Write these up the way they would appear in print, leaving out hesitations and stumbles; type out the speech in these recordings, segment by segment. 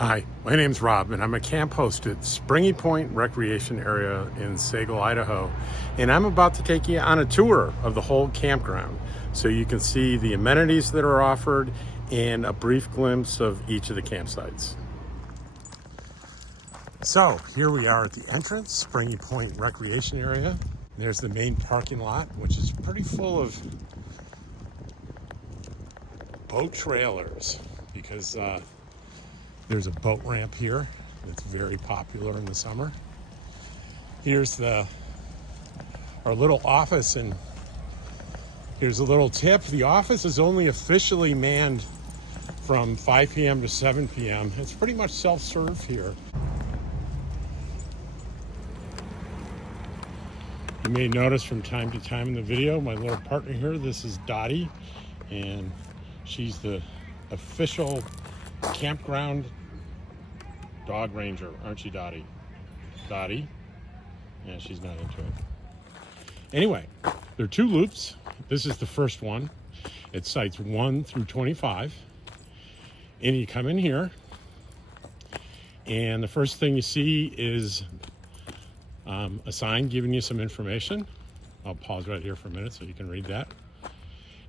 Hi, my name's Rob, and I'm a camp host at Springy Point Recreation Area in Sagle, Idaho. And I'm about to take you on a tour of the whole campground so you can see the amenities that are offered and a brief glimpse of each of the campsites. So here we are at the entrance, Springy Point Recreation Area. There's the main parking lot, which is pretty full of boat trailers because there's a boat ramp here that's very popular in the summer. Here's our little office, and here's a little tip. The office is only officially manned from 5 p.m. to 7 p.m. It's pretty much self-serve here. You may notice from time to time in the video, my little partner here, this is Dottie, and she's the official campground dog ranger, aren't you, Dottie? Dottie? Yeah, she's not into it. Anyway, there are two loops. This is the first one. It's sites 1 through 25. And you come in here, and the first thing you see is a sign giving you some information. I'll pause right here for a minute so you can read that.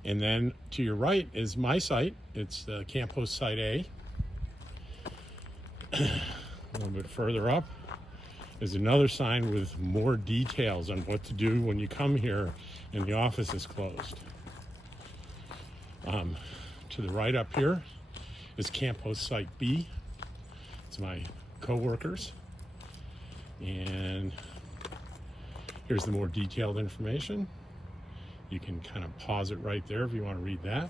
And then to your right is my site. It's the camp host site A. A little bit further up is another sign with more details on what to do when you come here and the office is closed. To the right up here is camp host site B. It's my co-workers. And here's the more detailed information. You can kind of pause it right there if you want to read that.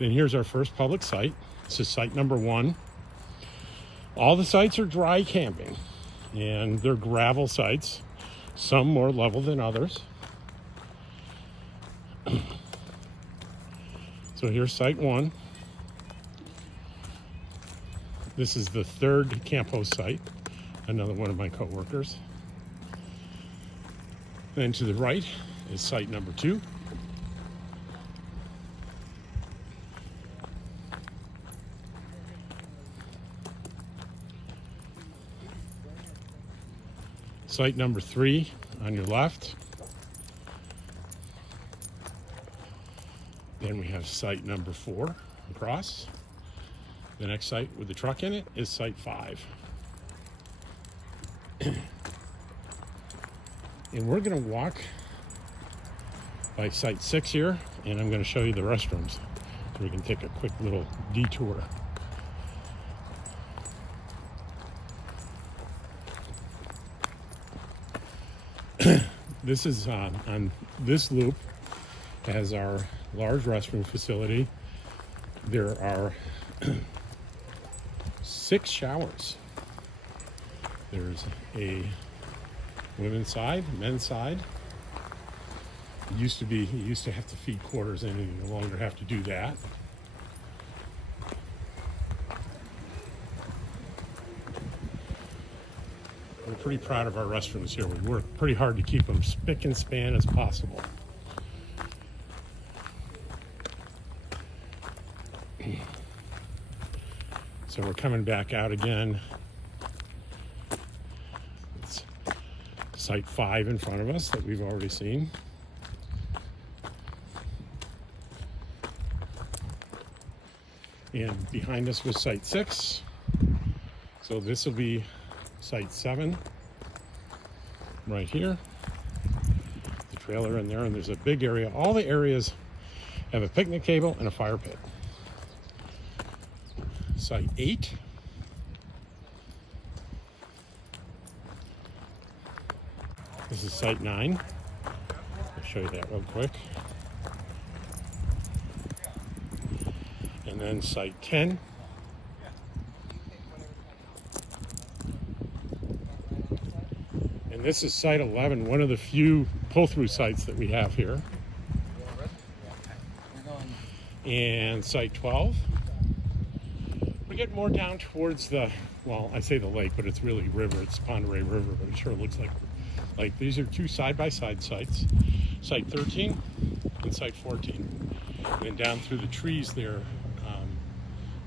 Then here's our first public site. This is site number 1. All the sites are dry camping, and they're gravel sites, some more level than others. So here's site 1. This is the third camp host site, another one of my co-workers. Then to the right is site number 2. Site number 3 on your left. Then we have site number 4 across. The next site with the truck in it is site 5. And we're going to walk by site 6 here, and I'm going to show you the restrooms so we can take a quick little detour. This is on this loop as our large restroom facility. There are 6 showers. There's a women's side, men's side. You used to have to feed quarters in, and you no longer have to do that. We're pretty proud of our restrooms here. We work pretty hard to keep them spick and span as possible. So we're coming back out again. It's site 5 in front of us that we've already seen. And behind us was site 6. So this will be site 7 right here. The trailer in there, and there's a big area. All the areas have a picnic table and a fire pit. Site 8. This is site 9. I'll show you that real quick. And then site 10. And this is site 11, one of the few pull-through sites that we have here. And site 12. We get more down towards the, well, I say the lake, but it's really river. It's Ponderay River, but it sure looks like these are 2 side-by-side sites. Site 13 and site 14. And then down through the trees there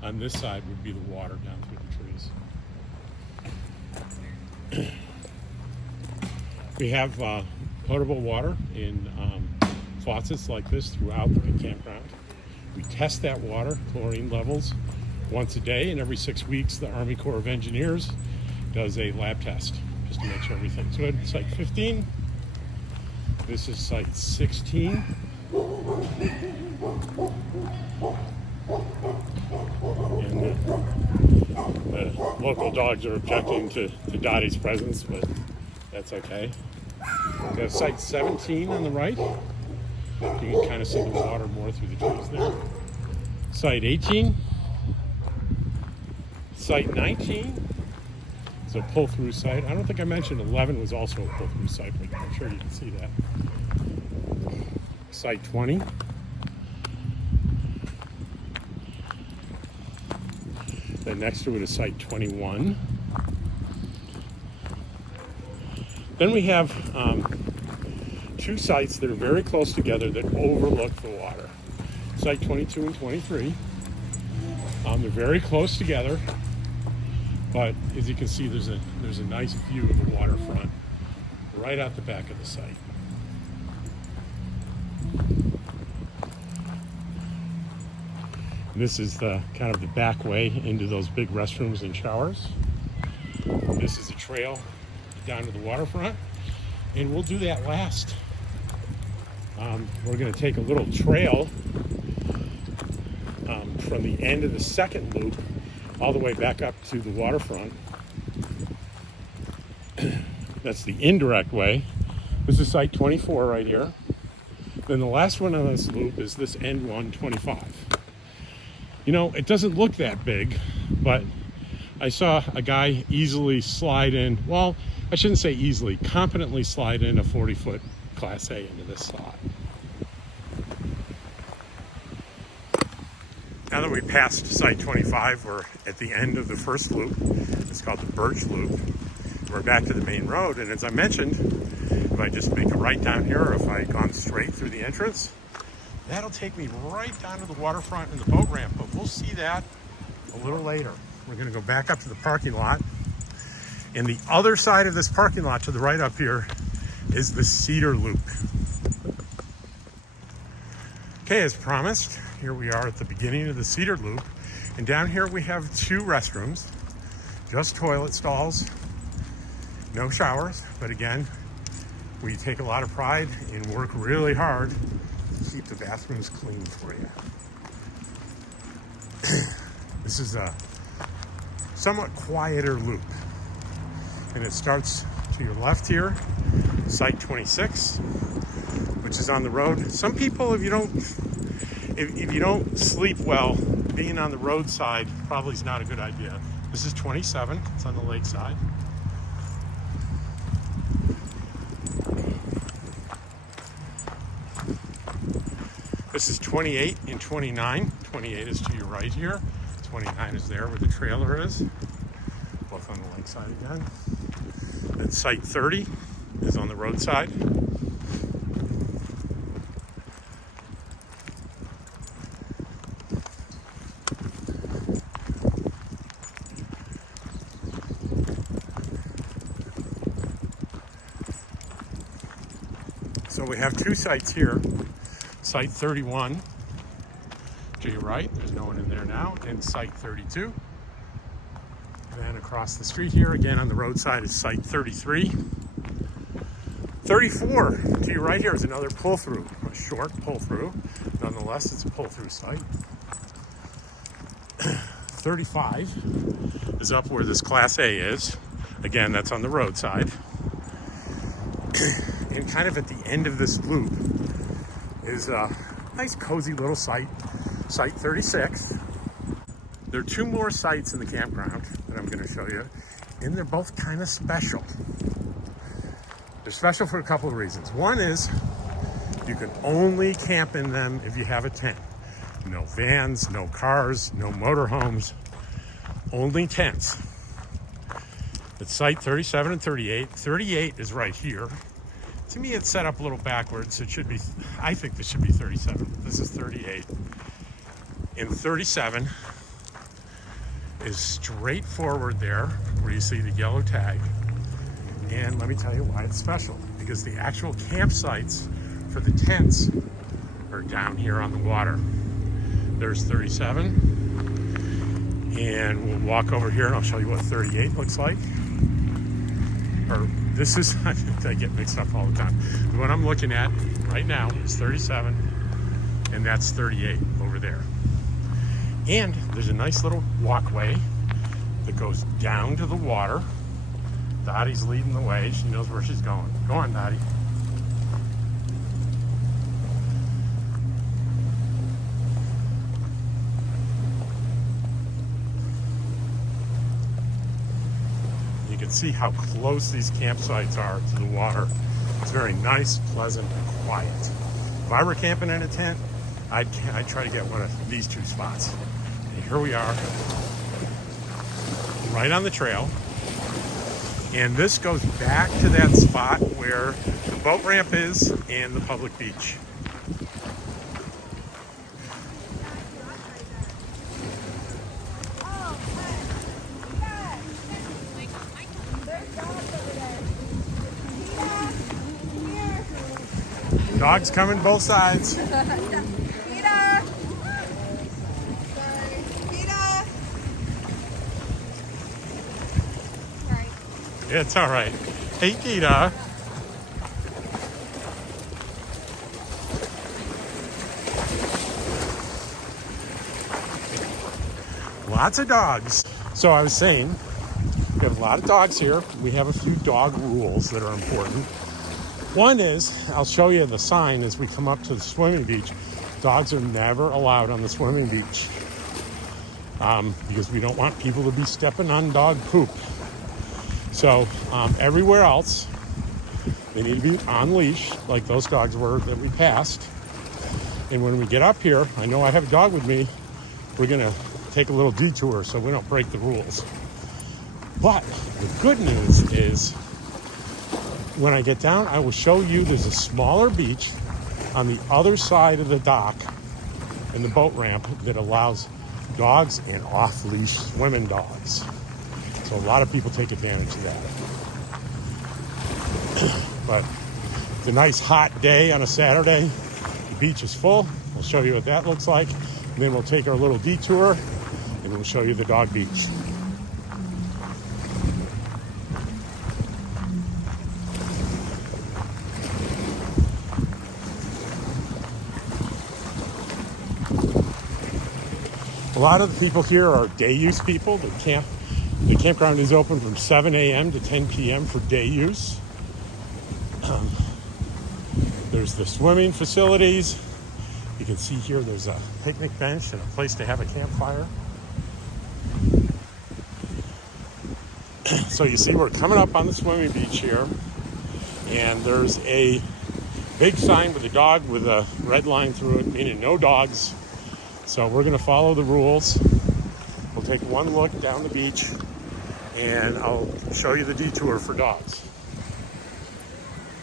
On this side would be the water down through the trees. We have potable water in faucets like this throughout the campground. We test that water, chlorine levels, once a day, and every 6 weeks the Army Corp of Engineers does a lab test just to make sure everything's good. Site 15. This is site 16. And the local dogs are objecting to Dottie's presence, but that's okay. We have site 17 on the right. You can kind of see the water more through the trees there. Site 18. Site 19 is a pull-through site. I don't think I mentioned 11 was also a pull-through site, but I'm sure you can see that. Site 20. Then next to it is site 21. Then we have two sites that are very close together that overlook the water. Site 22 and 23. They're very close together, but as you can see, there's a nice view of the waterfront right out the back of the site. This is the kind of the back way into those big restrooms and showers. This is a trail down to the waterfront, and we'll do that last. We're going to take a little trail from the end of the second loop all the way back up to the waterfront. That's the indirect way. This is site 24 right here. Then the last one on this loop is this end one, 25. You know, it doesn't look that big, but I saw a guy easily slide in, well, I shouldn't say easily, competently slide in a 40-foot Class A into this slot. Now that we passed site 25, we're at the end of the first loop. It's called the Birch Loop. We're back to the main road, and as I mentioned, if I just make a right down here, or if I gone straight through the entrance, that'll take me right down to the waterfront and the boat ramp, but we'll see that a little later. We're gonna go back up to the parking lot. And the other side of this parking lot to the right up here is the Cedar Loop. Okay, as promised, here we are at the beginning of the Cedar Loop. And down here we have two restrooms, just toilet stalls, no showers. But again, we take a lot of pride and work really hard to keep the bathrooms clean for you. This is a somewhat quieter loop. And it starts to your left here, site 26, which is on the road. Some people, if you don't sleep well, being on the roadside probably is not a good idea. This is 27, it's on the lakeside. This is 28 and 29. 28 is to your right here. 29 is there where the trailer is. Both on the lakeside again. Then site 30 is on the roadside. So we have two sites here. Site 31 to your right, there's no one in there now, and site 32. And then across the street here, again on the roadside, is site 33. 34 to your right here is another pull-through, a short pull-through. Nonetheless, it's a pull-through site. 35 is up where this Class A is. Again, that's on the roadside. And kind of at the end of this loop is a nice cozy little site, site 36. There are two more sites in the campground that I'm going to show you, and they're both kind of special. They're special for a couple of reasons. One is you can only camp in them if you have a tent. No vans, no cars, no motorhomes, only tents. It's site 37 and 38. 38 is right here. To me, it's set up a little backwards. It should be, I think this should be 37, but this is 38. In 37, is straight forward there where you see the yellow tag. And let me tell you why it's special. Because the actual campsites for the tents are down here on the water. There's 37. And we'll walk over here and I'll show you what 38 looks like. Or this is, I get mixed up all the time. The one I'm looking at right now is 37. And that's 38 over there. And there's a nice little walkway that goes down to the water. Dottie's leading the way. She knows where she's going. Go on, Dottie. You can see how close these campsites are to the water. It's very nice, pleasant, and quiet. If I were camping in a tent, I'd try to get one of these two spots. And here we are, right on the trail. And this goes back to that spot where the boat ramp is and the public beach. Dogs coming both sides. It's all right. Hey, Gita. Lots of dogs. So I was saying, we have a lot of dogs here. We have a few dog rules that are important. One is, I'll show you the sign as we come up to the swimming beach. Dogs are never allowed on the swimming beach because we don't want people to be stepping on dog poop. So everywhere else, they need to be on leash, like those dogs were that we passed. And when we get up here, I know I have a dog with me, we're gonna take a little detour so we don't break the rules. But the good news is, when I get down, I will show you there's a smaller beach on the other side of the dock and the boat ramp that allows dogs and off-leash swimming dogs. So a lot of people take advantage of that. But it's a nice hot day on a Saturday. The beach is full. I'll show you what that looks like. And then we'll take our little detour and we'll show you the dog beach. A lot of the people here are day use people. The campground is open from 7 a.m. to 10 p.m. for day use. There's the swimming facilities. You can see here there's a picnic bench and a place to have a campfire. So you see we're coming up on the swimming beach here, and there's a big sign with a dog with a red line through it, meaning no dogs. So we're going to follow the rules. We'll take one look down the beach and I'll show you the detour for dogs.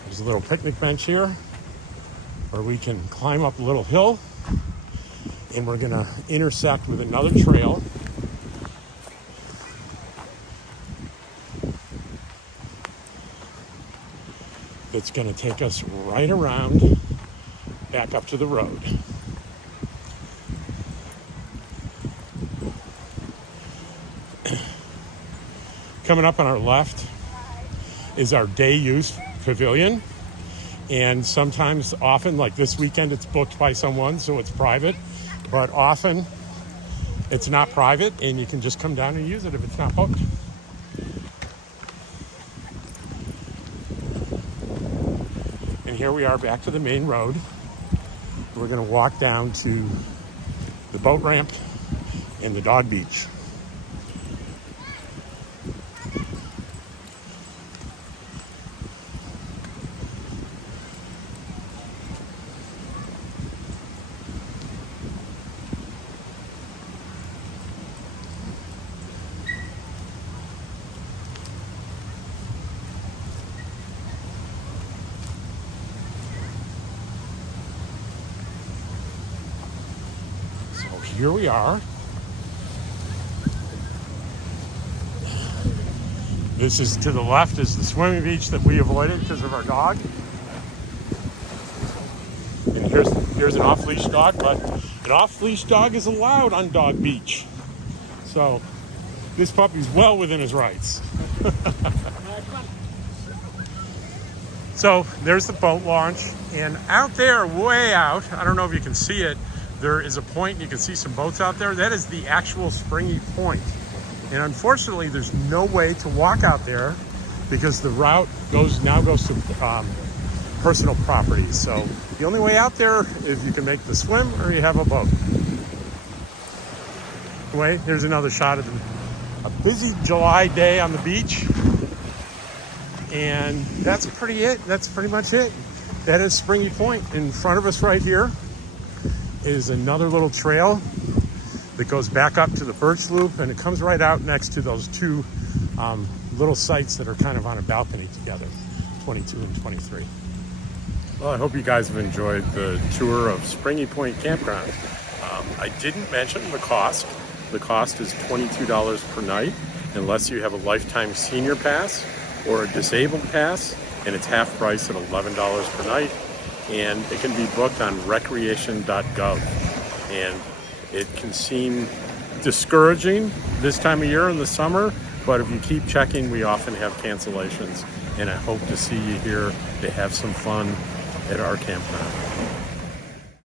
There's a little picnic bench here where we can climb up a little hill, and we're going to intersect with another trail. That's going to take us right around back up to the road. Coming up on our left is our day use pavilion. And sometimes, often, like this weekend, it's booked by someone, so it's private. But often, it's not private, and you can just come down and use it if it's not booked. And here we are back to the main road. We're going to walk down to the boat ramp and the dog beach. Here we are. This is to the left is the swimming beach that we avoided because of our dog. And here's an off-leash dog, but an off-leash dog is allowed on Dog Beach. So this puppy's well within his rights. So there's the boat launch, and out there, way out, I don't know if you can see it, there is a point, you can see some boats out there. That is the actual Springy Point. And unfortunately, there's no way to walk out there because the route now goes to personal property. So the only way out there is you can make the swim or you have a boat. Anyway, here's another shot of a busy July day on the beach. And that's pretty much it. That is Springy Point. In front of us right here is another little trail that goes back up to the Birch Loop, and it comes right out next to those two little sites that are kind of on a balcony together, 22 and 23. Well, I hope you guys have enjoyed the tour of Springy Point Campground. I didn't mention the cost. The cost is $22 per night, unless you have a lifetime senior pass or a disabled pass, and it's half price at $11 per night, and it can be booked on recreation.gov. And it can seem discouraging this time of year in the summer, but if you keep checking, we often have cancellations, and I hope to see you here to have some fun at our campground.